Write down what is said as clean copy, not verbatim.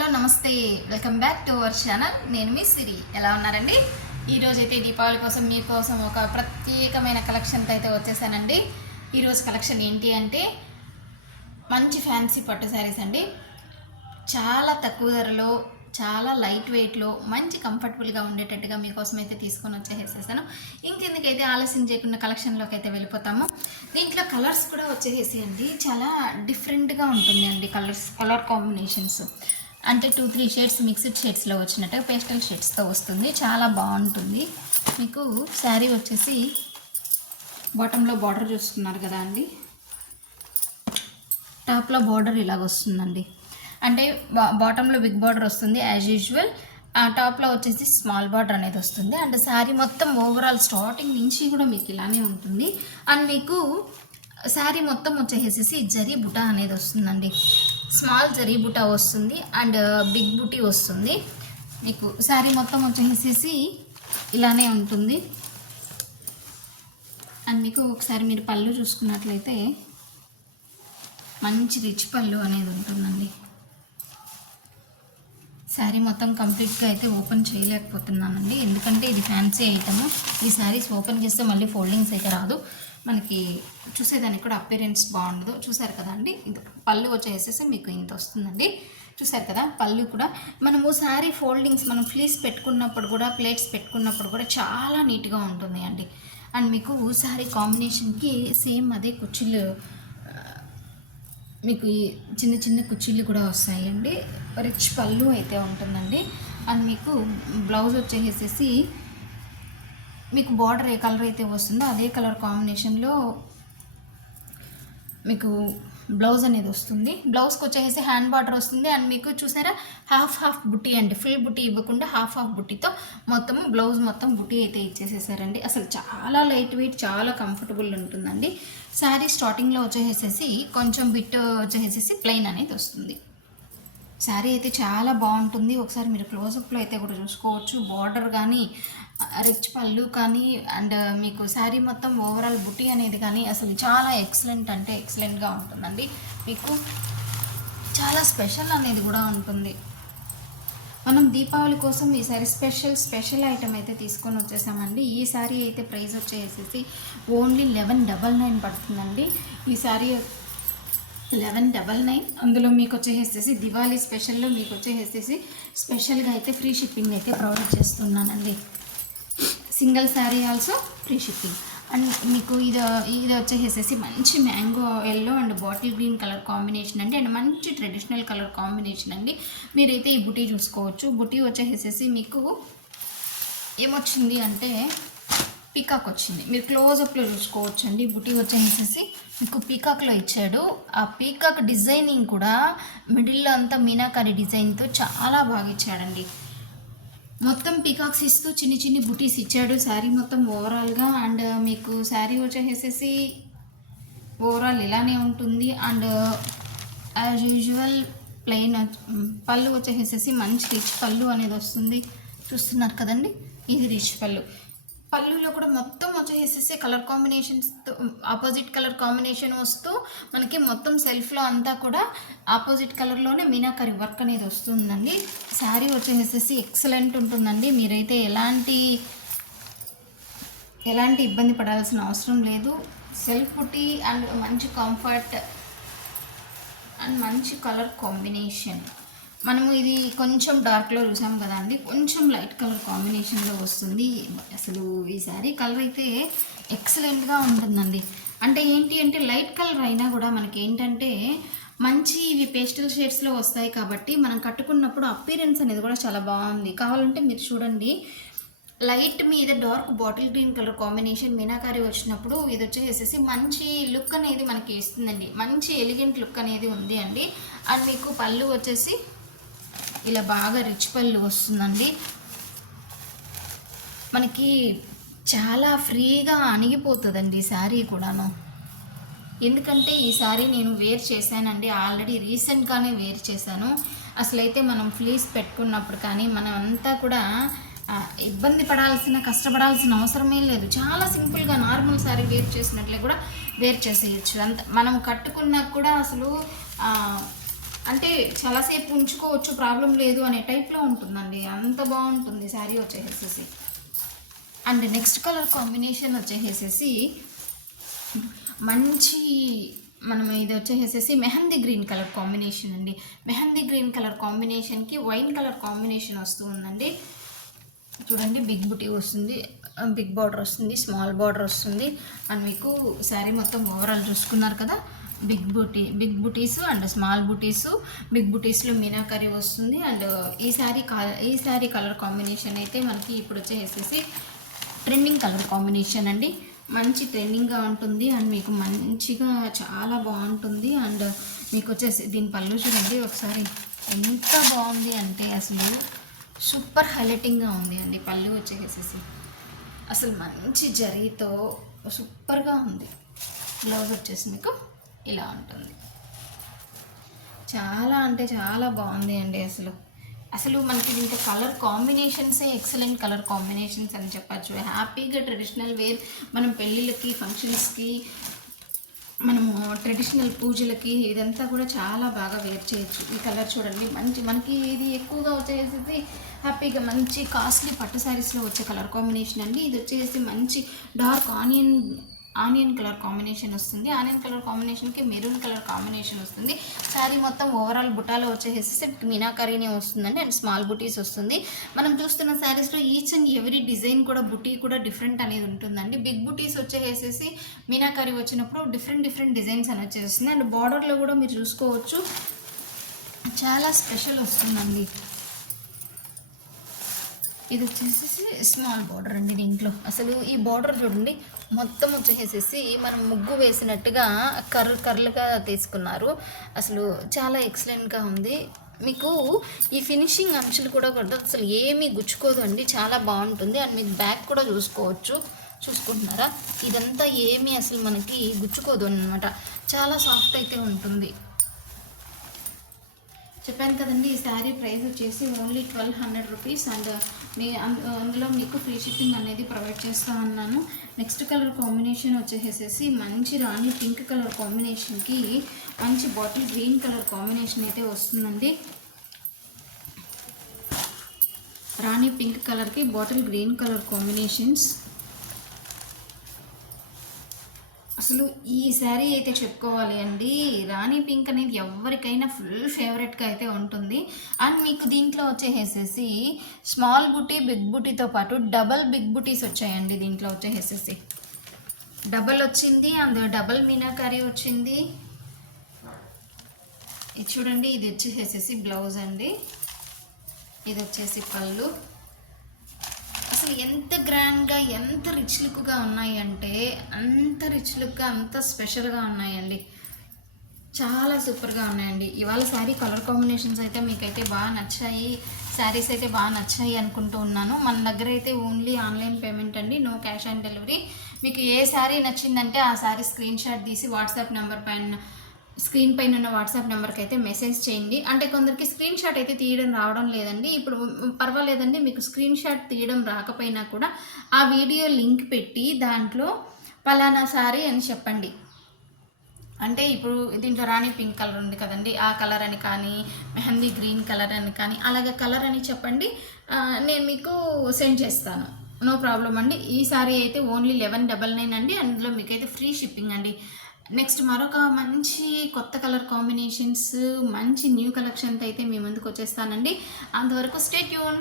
Hello నమస్తే, welcome back to our channel. నేను మీ సిరి. ఎలా ఉన్నారండి? ఈరోజు అయితే దీపావళి కోసం మీకోసం ఒక ప్రత్యేకమైన కలెక్షన్తో అయితే వచ్చేసానండి. ఈరోజు కలెక్షన్ ఏంటి అంటే మంచి ఫ్యాన్సీ పట్టు శారీస్ అండి. చాలా తక్కువ ధరలో, చాలా లైట్ వెయిట్లో, మంచి కంఫర్టబుల్గా ఉండేటట్టుగా మీకోసం అయితే తీసుకొని వచ్చేసేసాను. ఇంకెందుకైతే ఆలస్యం చేయకుండా కలెక్షన్లోకి అయితే వెళ్ళిపోతాము. దీంట్లో కలర్స్ కూడా వచ్చేసేయండి, చాలా డిఫరెంట్గా ఉంటుంది అండి. కలర్ కాంబినేషన్స్ అంటే 2-3 షేడ్స్ మిక్స్డ్ షేడ్స్లో వచ్చినట్టు పేస్టల్ షేడ్స్తో వస్తుంది. చాలా బాగుంటుంది. మీకు శారీ వచ్చేసి బాటంలో బార్డర్ చూస్తున్నారు కదా అండి, టాప్లో బార్డర్ ఇలాగ వస్తుందండి. అంటే బాటంలో బిగ్ బార్డర్ వస్తుంది యాజ్ యూజువల్, టాప్లో వచ్చేసి స్మాల్ బార్డర్ అనేది వస్తుంది. అండ్ శారీ మొత్తం ఓవరాల్ స్టార్టింగ్ నుంచి కూడా మీకు ఇలానే ఉంటుంది. అండ్ మీకు శారీ మొత్తం వచ్చేసేసి జరీ బుటా అనేది వస్తుందండి. స్మాల్ జరీ బుటా వస్తుంది అండ్ బిగ్ బుటీ వస్తుంది. మీకు శారీ మొత్తం వచ్చేసేసి ఇలానే ఉంటుంది. అండ్ మీకు ఒకసారి మీరు పళ్ళు చూసుకున్నట్లయితే మంచి రిచ్ పళ్ళు అనేది ఉంటుందండి. శారీ మొత్తం కంప్లీట్గా అయితే ఓపెన్ చేయలేకపోతున్నానండి, ఎందుకంటే ఇది ఫ్యాన్సీ ఐటమ్. ఈ శారీస్ ఓపెన్ చేస్తే మళ్ళీ ఫోల్డింగ్స్ అయితే రాదు, మనకి చూసేదానికి కూడా అపిరెన్స్ బాగుండదు. చూసారు కదా అండి, ఇది పళ్ళు వచ్చేసేసి మీకు ఇంత వస్తుందండి. చూసారు కదా, పళ్ళు కూడా మనము శారీ ఫోల్డింగ్స్ మనం ఫ్లీస్ పెట్టుకున్నప్పుడు కూడా, ప్లేట్స్ పెట్టుకున్నప్పుడు కూడా చాలా నీట్గా ఉంటుంది అండి. అండ్ మీకు శారీ కాంబినేషన్కి సేమ్ అదే కుర్చీలు, మీకు ఈ చిన్న చిన్న కుర్చీలు కూడా వస్తాయండి. రిచ్ పళ్ళు అయితే ఉంటుందండి. అండ్ మీకు బ్లౌజ్ వచ్చేసేసి మీకు బార్డర్ ఏ కలర్ అయితే వస్తుందో అదే కలర్ కాంబినేషన్లో మీకు బ్లౌజ్ అనేది వస్తుంది. బ్లౌజ్కి వచ్చేసి హ్యాండ్ బార్డర్ వస్తుంది. అండ్ మీకు చూసారా, హాఫ్ బుట్టి అండి, ఫుల్ బుట్టి ఇవ్వకుండా హాఫ్ బుట్టితో మొత్తము బ్లౌజ్ మొత్తం బుట్టి అయితే ఇచ్చేసేసారండి. అసలు చాలా లైట్ వెయిట్, చాలా కంఫర్టబుల్ ఉంటుందండి. శారీ స్టార్టింగ్లో వచ్చేసేసి కొంచెం బిట్ వచ్చేసేసి ప్లెయిన్ అనేది వస్తుంది. శారీ అయితే చాలా బాగుంటుంది. ఒకసారి మీరు క్లోజప్లో అయితే కూడా చూసుకోవచ్చు. బార్డర్ కానీ, రిచ్ పళ్ళు కానీ, అండ్ మీకు శారీ మొత్తం ఓవరాల్ బుటీ అనేది కానీ అసలు చాలా ఎక్సలెంట్ అంటే ఎక్సలెంట్గా ఉంటుందండి. మీకు చాలా స్పెషల్ అనేది కూడా ఉంటుంది. మనం దీపావళి కోసం ఈ సారీ స్పెషల్ ఐటమ్ అయితే తీసుకొని వచ్చేసామండి. ఈ సారీ అయితే ప్రైస్ వచ్చేసేసి ఓన్లీ 1199 పడుతుందండి. ఈ సారీ 1199. అందులో మీకు వచ్చేసేసి దివాళీ స్పెషల్లో మీకు వచ్చేసేసి స్పెషల్గా అయితే ఫ్రీ షిప్పింగ్ అయితే ప్రొవైడ్ చేస్తున్నానండి. Single sari also free shipping. And మీకు ఇది వచ్చేసేసి మంచి mango yellow and bottle green colour combination అండి. అండ్ మంచి ట్రెడిషనల్ కలర్ కాంబినేషన్ అండి. మీరైతే ఈ బుటీ చూసుకోవచ్చు. బుటీ వచ్చేసేసి మీకు ఏమొచ్చింది అంటే పీకాక్ వచ్చింది. మీరు క్లోజప్లో చూసుకోవచ్చు అండి. బుటీ వచ్చేసేసి మీకు పీకాక్లో ఇచ్చాడు. ఆ పీకాక్ డిజైనింగ్ కూడా మిడిల్లో అంతా మీనాకారి డిజైన్తో చాలా బాగా ఇచ్చాడండి. మొత్తం పీకాక్స్ ఇస్తూ చిన్ని బుటీస్ ఇచ్చాడు శారీ మొత్తం ఓవరాల్గా. అండ్ మీకు శారీ వచ్చేసేసి ఓవరాల్ ఇలానే ఉంటుంది. అండ్ యాజ్ యూజువల్ ప్లెయిన్ పళ్ళు వచ్చేసేసి మంచి రిచ్ పళ్ళు అనేది వస్తుంది. చూస్తున్నారు కదండి, ఇది రిచ్ పళ్ళు. పళ్ళులో కూడా మొత్తం వచ్చేసేసి కలర్ కాంబినేషన్స్తో ఆపోజిట్ కలర్ కాంబినేషన్ వస్తూ మనకి మొత్తం సెల్ఫ్లో అంతా కూడా ఆపోజిట్ కలర్లోనే మీనాకరి వర్క్ అనేది వస్తుందండి. శారీ వచ్చేసేసి ఎక్సలెంట్ ఉంటుందండి. మీరైతే ఎలాంటి ఇబ్బంది పడాల్సిన అవసరం లేదు. సెల్ఫ్ బుట్టి అండ్ మంచి కంఫర్ట్ అండ్ మంచి కలర్ కాంబినేషన్. మనము ఇది కొంచెం డార్క్లో చూసాం కదా అండి, కొంచెం లైట్ కలర్ కాంబినేషన్లో వస్తుంది. అసలు ఈ శారీ కలర్ అయితే ఎక్సలెంట్గా ఉంటుందండి. అంటే ఏంటి అంటే లైట్ కలర్ అయినా కూడా మనకి ఏంటంటే మంచి ఇవి పేస్టల్ షేడ్స్లో వస్తాయి కాబట్టి మనం కట్టుకున్నప్పుడు అపీరెన్స్ అనేది కూడా చాలా బాగుంది. కావాలంటే మీరు చూడండి, లైట్ మీద dark bottle green colour combination meenakari వచ్చినప్పుడు ఇది వచ్చేసేసి మంచి లుక్ అనేది మనకి ఇస్తుందండి. మంచి ఎలిగెంట్ లుక్ అనేది ఉంది అండి. అండ్ మీకు పళ్ళు వచ్చేసి ఇలా బాగా రిచ్ పళ్ళు వస్తుందండి. మనకి చాలా ఫ్రీగా అణిగిపోతుందండి ఈ శారీ కూడాను. ఎందుకంటే ఈ శారీ నేను వేర్ చేశానండి, ఆల్రెడీ రీసెంట్గానే వేర్ చేశాను. అసలైతే మనం ఫ్లీస్ పెట్టుకున్నప్పుడు కానీ మనం అంతా కూడా ఇబ్బంది కష్టపడాల్సిన అవసరమే లేదు. చాలా సింపుల్గా నార్మల్ శారీ వేర్ చేసినట్లే కూడా వేర్ చేసేయచ్చు. అంత మనం కట్టుకున్నా కూడా అసలు అంటే చాలాసేపు ఉంచుకోవచ్చు, ప్రాబ్లం లేదు అనే టైప్లో ఉంటుందండి. అంత బాగుంటుంది శారీ వచ్చేసేసి. అండ్ నెక్స్ట్ కలర్ కాంబినేషన్ వచ్చేసేసి మంచి మనం ఇది వచ్చేసేసి మెహందీ గ్రీన్ కలర్ కాంబినేషన్ అండి. మెహందీ గ్రీన్ కలర్ కాంబినేషన్కి వైన్ కలర్ కాంబినేషన్ వస్తూ ఉందండి. చూడండి, బిగ్ బుటీ వస్తుంది, బిగ్ బార్డర్ వస్తుంది, స్మాల్ బార్డర్ వస్తుంది. అండ్ మీకు శారీ మొత్తం ఓవరాల్ చూసుకున్నారు కదా, big butis and small butis. Big బుటీస్లో మీనాకరీ వస్తుంది. అండ్ ఈ శారీ కలర్ కాంబినేషన్ అయితే మనకి ఇప్పుడు వచ్చేసేసి ట్రెండింగ్ కలర్ కాంబినేషన్ అండి. మంచి ట్రెండింగ్గా ఉంటుంది అండ్ మీకు మంచిగా చాలా బాగుంటుంది. అండ్ మీకు వచ్చేసి దీని పళ్ళు చూడండి ఒకసారి, ఎంత బాగుంది అంటే అసలు సూపర్ హైలైటింగ్గా ఉంది అండి. పళ్ళు వచ్చేసేసి అసలు మంచి జరీతో సూపర్గా ఉంది. బ్లౌజ్ వచ్చేసి మీకు ఇలా ఉంటుంది. చాలా అంటే చాలా బాగుంది అండి. అసలు మనకి దీంట్లో కలర్ కాంబినేషన్సే ఎక్సలెంట్ కలర్ కాంబినేషన్స్ అని చెప్పచ్చు. హ్యాపీగా ట్రెడిషనల్ వేర్ మనం పెళ్ళిళ్ళకి, ఫంక్షన్స్కి, మనము ట్రెడిషనల్ పూజలకి ఇదంతా కూడా చాలా బాగా వేర్ చేయొచ్చు. ఈ కలర్ చూడండి, మంచి మనకి ఇది ఎక్కువగా వచ్చేసి హ్యాపీగా మంచి కాస్ట్లీ పట్టు శారీస్లో వచ్చే కలర్ కాంబినేషన్ అండి. ఇది వచ్చేసి మంచి డార్క్ ఆనియన్ కలర్ కాంబినేషన్ వస్తుంది. ఆనియన్ కలర్ కాంబినేషన్కి మెరూన్ కలర్ కాంబినేషన్ వస్తుంది. శారీ మొత్తం ఓవరాల్ బుటాలో వచ్చేసి మీనాకరీనే వస్తుందండి. అండ్ స్మాల్ బుటీస్ వస్తుంది. మనం చూస్తున్న శారీస్లో ఈచ్ అండ్ ఎవ్రీ డిజైన్ కూడా బుటీ కూడా డిఫరెంట్ అనేది ఉంటుందండి. బిగ్ బుటీస్ వచ్చేసేసి మీనాకరీ వచ్చినప్పుడు డిఫరెంట్ డిజైన్స్ అని వచ్చేస్తుంది. అండ్ బార్డర్లో కూడా మీరు చూసుకోవచ్చు, చాలా స్పెషల్ వస్తుందండి. ఇది వచ్చేసి స్మాల్ బార్డర్ అండి. దీంట్లో అసలు ఈ బార్డర్ చూడండి, మొత్తం వచ్చేసేసి మనం ముగ్గు వేసినట్టుగా కర్లుగా తీసుకున్నారు. అసలు చాలా ఎక్సలెంట్గా ఉంది. మీకు ఈ ఫినిషింగ్ అంచులు కూడా అసలు ఏమీ గుచ్చుకోదు అండి, చాలా బాగుంటుంది. అండ్ మీకు బ్యాక్ కూడా చూసుకుంటున్నారా, ఇదంతా ఏమీ అసలు మనకి గుచ్చుకోదు అన్నమాట. చాలా సాఫ్ట్ అయితే ఉంటుంది. చెప్పాను కదండి, ఈ శారీ ప్రైస్ వచ్చేసి ఓన్లీ 1200 రూపీస్. అండ్ అందులో మీకు ఫ్రీ షిప్పింగ్ అనేది ప్రొవైడ్ చేస్తూ ఉన్నాను. నెక్స్ట్ కలర్ కాంబినేషన్ వచ్చేసేసి మంచి రాణి పింక్ కలర్ కాంబినేషన్కి మంచి బాటిల్ గ్రీన్ కలర్ కాంబినేషన్ అయితే వస్తుందండి. రాణి పింక్ కలర్కి బాటిల్ గ్రీన్ కలర్ కాంబినేషన్స్. అసలు ఈ శారీ అయితే చెప్పుకోవాలి అండి, రాణి పింక్ అనేది ఎవరికైనా ఫుల్ ఫేవరెట్గా అయితే ఉంటుంది. అండ్ మీకు దీంట్లో వచ్చేసేసి స్మాల్ బుటీ, బిగ్ బుటీతో పాటు డబల్ బిగ్ బుటీస్ వచ్చాయండి. దీంట్లో వచ్చేసేసి డబల్ వచ్చింది, అండ్ డబల్ మీనాకరీ వచ్చింది. ఇది చూడండి, ఇది వచ్చేసేసి బ్లౌజ్ అండి, ఇది వచ్చేసి పళ్ళు. అసలు ఎంత గ్రాండ్గా, ఎంత రిచ్ లుక్గా ఉన్నాయి అంటే అంత రిచ్ లుక్గా, అంత స్పెషల్గా ఉన్నాయండి. చాలా సూపర్గా ఉన్నాయండి. ఇవాళ శారీ కలర్ కాంబినేషన్స్ అయితే మీకైతే బాగా నచ్చాయి, శారీస్ అయితే బాగా నచ్చాయి అనుకుంటూ ఉన్నాను. మన దగ్గర అయితే ఓన్లీ ఆన్లైన్ పేమెంట్ అండి, నో క్యాష్ ఆన్ డెలివరీ. మీకు ఏ శారీ నచ్చిందంటే ఆ శారీ స్క్రీన్ షాట్ తీసి వాట్సాప్ నెంబర్ స్క్రీన్ పైన ఉన్న వాట్సాప్ నెంబర్కి అయితే మెసేజ్ చేయండి. అంటే కొందరికి స్క్రీన్ షాట్ అయితే తీయడం రావడం లేదండి. ఇప్పుడు పర్వాలేదండి, మీకు స్క్రీన్ షాట్ తీయడం రాకపోయినా కూడా ఆ వీడియో లింక్ పెట్టి దాంట్లో పలానా శారీ అని చెప్పండి. అంటే ఇప్పుడు దీంట్లో రాణి పింక్ కలర్ ఉంది కదండి, ఆ కలర్ అని కానీ, మెహందీ గ్రీన్ కలర్ అని కానీ, అలాగే కలర్ అని చెప్పండి, నేను మీకు సెండ్ చేస్తాను. నో ప్రాబ్లం అండి. ఈ శారీ అయితే ఓన్లీ 1199 అండి. అందులో మీకైతే ఫ్రీ షిప్పింగ్ అండి. నెక్స్ట్ మరొక మంచి కొత్త కలర్ కాంబినేషన్స్, మంచి న్యూ కలెక్షన్తో అయితే మీ ముందుకు వచ్చేస్తానండి. అంతవరకు స్టే ట్యూన్.